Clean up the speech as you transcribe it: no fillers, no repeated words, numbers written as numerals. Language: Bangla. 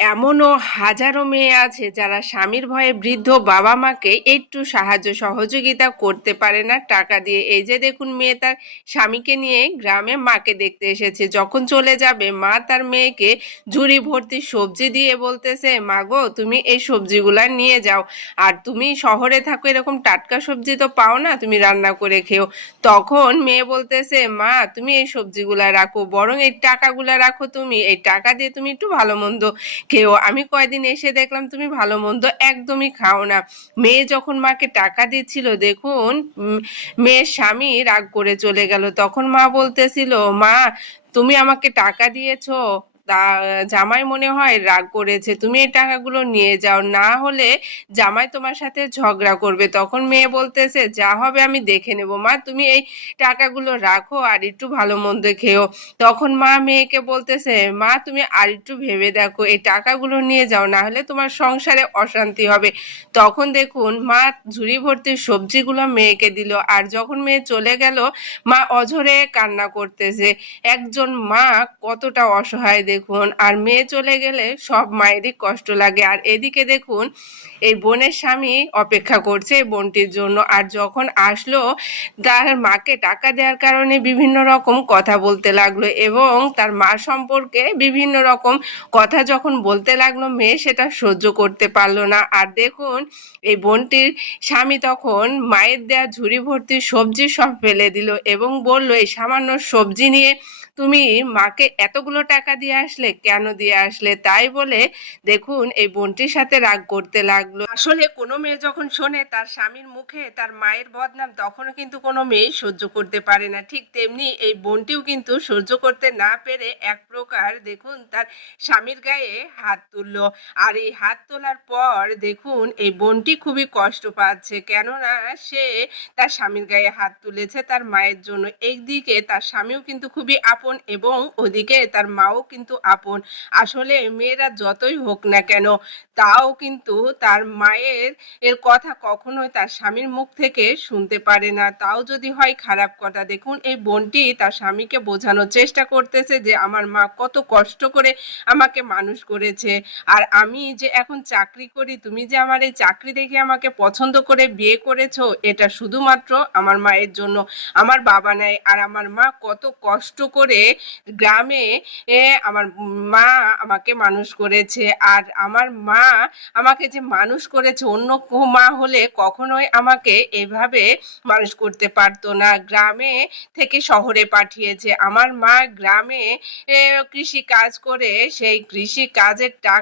এমনও হাজারো মেয়ে আছে যারা স্বামীর ভয়ে বৃদ্ধ বাবা মাকে একটু সাহায্য সহযোগিতা করতে পারে না টাকা দিয়ে। এই যে দেখুন, মেয়ে তার স্বামীকে নিয়ে গ্রামে মাকে দেখতে এসেছে। যখন চলে যাবে, মা তার মেয়েকে ঝুড়ি ভর্তি সবজি দিয়ে বলতেছে, মা গো, তুমি এই সবজিগুলা নিয়ে যাও, আর তুমি শহরে থাকো, এরকম টাটকা সবজি তো পাও না, তুমি রান্না করে খেও। তখন মেয়ে বলতেছে, মা তুমি এই সবজিগুলা রাখো, বরং এই টাকাগুলা রাখো, তুমি এই টাকা দিয়ে তুমি একটু ভালো মন্দ খেও। আমি কয়দিন এসে দেখলাম তুমি ভালো মন্দ একদমই খাও না। মেয়ে যখন মাকে টাকা দিচ্ছিল, দেখুন মেয়ের স্বামী রাগ করে চলে গেল। তখন মা বলতেছিল, মা তুমি আমাকে টাকা দিয়েছো, তা জামাই মনে হয় রাগ করেছে, তুমি এই টাকাগুলো নিয়ে যাও, না হলে জামাই তোমার সাথে ঝগড়া করবে। তখন মেয়ে বলতেছে, যা হবে আমি দেখে নেবো, মা তুমি এই টাকাগুলো রাখো আর একটু ভালো মন্দ খেও। তখন মা মেয়েকে বলতেছে, মা তুমি আর একটু ভেবে দেখো, এই টাকাগুলো নিয়ে যাও, না হলে তোমার সংসারে অশান্তি হবে। তখন দেখুন মা ঝুড়ি ভর্তি সবজিগুলো মেয়েকে দিল, আর যখন মেয়ে চলে গেল, মা অঝরে কান্না করতেছে। একজন মা কতটা অসহায় দেখুন। আর মেয়ে চলে গেলে সব মায়েরই কষ্ট লাগে। আর এদিকে দেখুন, এই বোনের স্বামী অপেক্ষা করছে এই বোনটির জন্য। আর যখন আসলো, তার মাকে টাকা দেওয়ার কারণে বিভিন্ন রকম কথা বলতে লাগলো, এবং তার মা সম্পর্কে বিভিন্ন রকম কথা যখন বলতে লাগলো, মেয়ে সেটা সহ্য করতে পারলো না। আর দেখুন, এই বোনটির স্বামী তখন মায়ের দেয়া ঝুড়ি ভর্তি সবজি সব ফেলে দিল এবং বলল, এই সামান্য সবজি নিয়ে তুমি মাকে এতগুলো টাকা দিয়ে আসলে, কেন দিয়ে আসলে? তাই বলে দেখুন এই বোনটির সাথে রাগ করতে লাগলো। আসলে কোনো মেয়ে যখন শোনে তার স্বামীর মুখে তার মায়ের বদনাম, তখনও কিন্তু কোনো মেয়ে সহ্য করতে পারে না। ঠিক তেমনি এই বোনটিও কিন্তু সহ্য করতে না পেরে এক প্রকার দেখুন তার স্বামীর গায়ে হাত তুললো। আর এই হাত তোলার পর দেখুন এই বোনটি খুবই কষ্ট পাচ্ছে, কেননা সে তার স্বামীর গায়ে হাত তুলেছে তার মায়ের জন্য। একদিকে তার স্বামীও কিন্তু খুবই আপন, এবং ওদিকে তার মাও কিন্তু আপন। আসলে মেয়েরা যতই হোক না কেন, তাও কিন্তু তার মায়ের কথা কখনোই তার স্বামীর মুখ থেকে শুনতে পারে না, তাও যদি হয় খারাপ কথা। দেখুন এই বোনটি তার স্বামীকে বোঝানোর চেষ্টা করতেছে যে আমার মা কত কষ্ট করে আমাকে মানুষ করেছে, আর আমি যে এখন চাকরি করি, তুমি যে আমার এই চাকরি দেখে আমাকে পছন্দ করে বিয়ে করেছো, এটা শুধুমাত্র আমার মায়ের জন্য, আমার বাবা নাই। আর আমার মা কত কষ্ট করে গ্রামে আমার মা আমাকে মানুষ করেছে, আর আমার মা আমাকে যে মানুষ করেছে, অন্য মা হলে কখনোই আমাকে এভাবে মানুষ করতে পারতো না। গ্রামে থেকে শহরে পাঠিয়েছে। আমার মা গ্রামে কৃষি কাজ করে সেই কৃষি কাজের টাকা